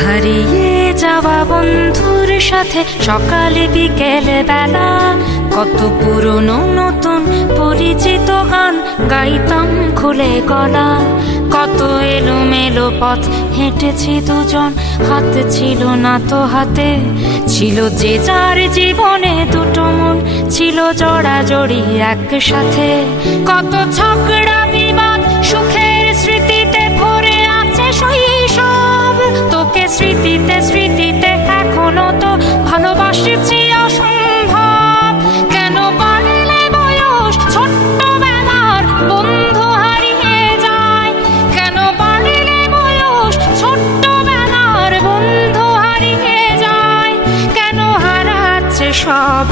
হারিয়ে যাওয়া বন্ধুর সাথে সকালে বিকেলে বেলা কত পুরনো নতুন পরিচিত গান গাইতাম খুলে গলা। কত এলোমেলো পথ হেঁটেছি দুজন, হাত ছিল না তো হাতে। ছিল যে যার জীবনে দুটো মন, ছিল জড়াজড়ি একসাথে। কত ঝগড়া বিবাদ সুখের স্মৃতিতে ভরে আছে শৈশব। তোকে স্মৃতিতে স্মৃতিতে এখনো তো ভালোবাসছি অসম্ভব। কেন বাড়লে বয়স ছোট্টবেলার বন্ধু হারিয়ে যায়? কেন বাড়লে বয়স ছোট্টবেলার বন্ধু হারিয়ে যায়? কেন হারাচ্ছে সব